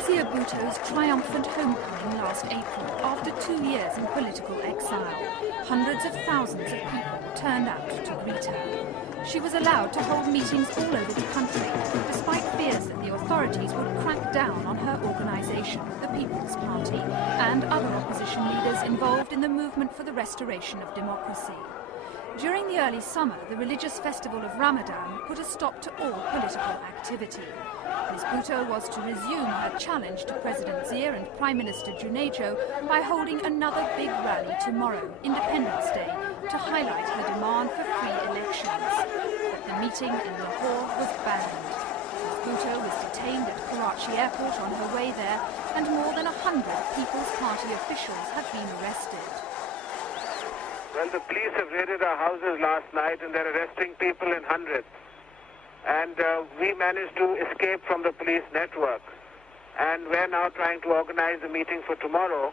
Benazir Bhutto's triumphant homecoming last April after 2 years in political exile. Hundreds of thousands of people turned out to greet her. She was allowed to hold meetings all over the country, despite fears that the authorities would crack down on her organisation, the People's Party, and other opposition leaders involved in the movement for the restoration of democracy. During the early summer, the religious festival of Ramadan put a stop to all political activity. Ms. Bhutto was to resume her challenge to President Zia and Prime Minister Junejo by holding another big rally tomorrow, Independence Day, to highlight her demand for free elections. But the meeting in Lahore was banned. Ms. Bhutto was detained at Karachi airport on her way there, and more than 100 People's Party officials have been arrested. Well, the police have raided our houses last night and they're arresting people in hundreds. And we managed to escape from the police network. And we're now trying to organize a meeting for tomorrow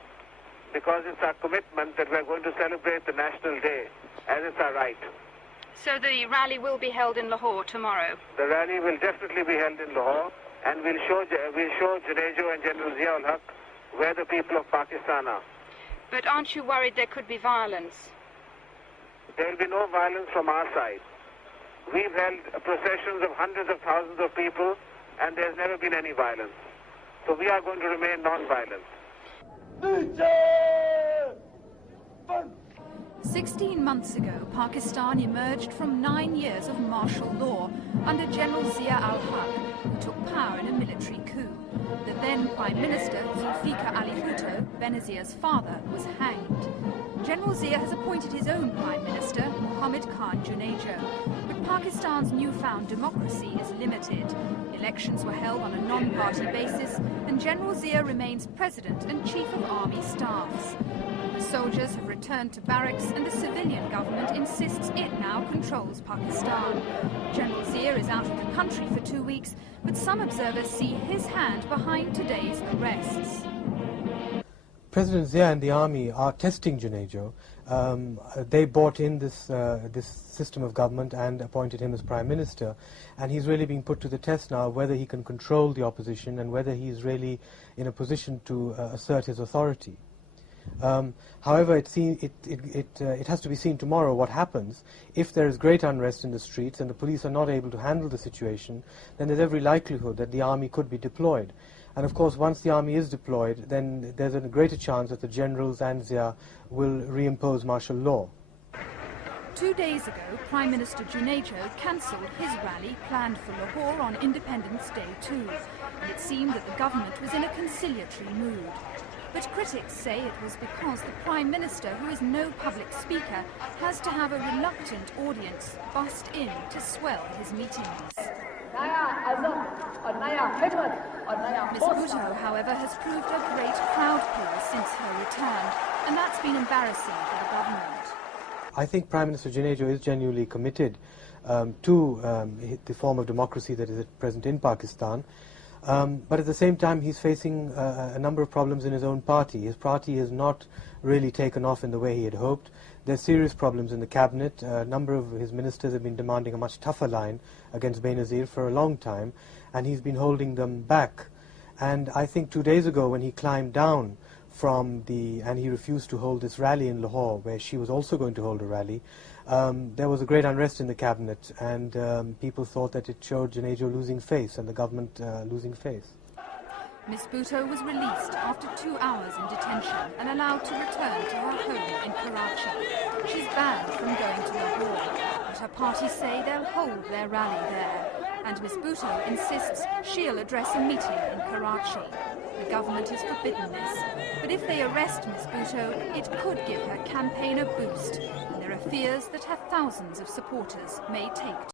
because it's our commitment that we're going to celebrate the National Day, as it's our right. So the rally will be held in Lahore tomorrow? The rally will definitely be held in Lahore, and we'll show Junejo and General Zia-ul-Haq where the people of Pakistan are. But aren't you worried there could be violence? There will be no violence from our side. We've held processions of hundreds of thousands of people, and there's never been any violence. So we are going to remain non-violent. 16 months ago, Pakistan emerged from 9 years of martial law under General Zia-ul-Haq, who took power in a military coup. The then Prime Minister, Zulfikar Ali Bhutto, Benazir's father, was hanged. General Zia has appointed his own Prime Minister, Mohammad Khan Junejo. But Pakistan's newfound democracy is limited. Elections were held on a non-party basis, and General Zia remains President and Chief of Army Staffs. The soldiers have returned to barracks, and the civilian government insists it now controls Pakistan. General Zia is out of the country for 2 weeks, but some observers see his hand behind today's arrests. President Zia and the army are testing Junejo. They bought in this system of government and appointed him as Prime Minister, and he's really being put to the test now whether he can control the opposition and whether he's really in a position to assert his authority. However, it has to be seen tomorrow what happens. If there is great unrest in the streets and the police are not able to handle the situation, then there's every likelihood that the army could be deployed. And of course, once the army is deployed, then there's a greater chance that the generals and Zia will reimpose martial law. 2 days ago, Prime Minister Junejo cancelled his rally planned for Lahore on Independence Day too, and it seemed that the government was in a conciliatory mood. But critics say it was because the Prime Minister, who is no public speaker, has to have a reluctant audience bust in to swell his meetings. Ms. Bhutto, however, has proved a great crowd pull since her return, and that's been embarrassing for the government. I think Prime Minister Junejo is genuinely committed to the form of democracy that is at present in Pakistan. But at the same time, he's facing a number of problems in his own party. His party has not really taken off in the way he had hoped. There's serious problems in the cabinet. A number of his ministers have been demanding a much tougher line against Benazir for a long time, and he's been holding them back. And I think 2 days ago, when he climbed down and he refused to hold this rally in Lahore, where she was also going to hold a rally, there was a great unrest in the cabinet, and people thought that it showed Junejo losing face and the government losing face. Ms. Bhutto was released after 2 hours in detention and allowed to return to her home in Karachi. She's banned from going to Lahore, but her party say they'll hold their rally there. And Ms. Bhutto insists she'll address a meeting in Karachi. The government has forbidden this, but if they arrest Ms. Bhutto, it could give her campaign a boost, and there are fears that her thousands of supporters may take to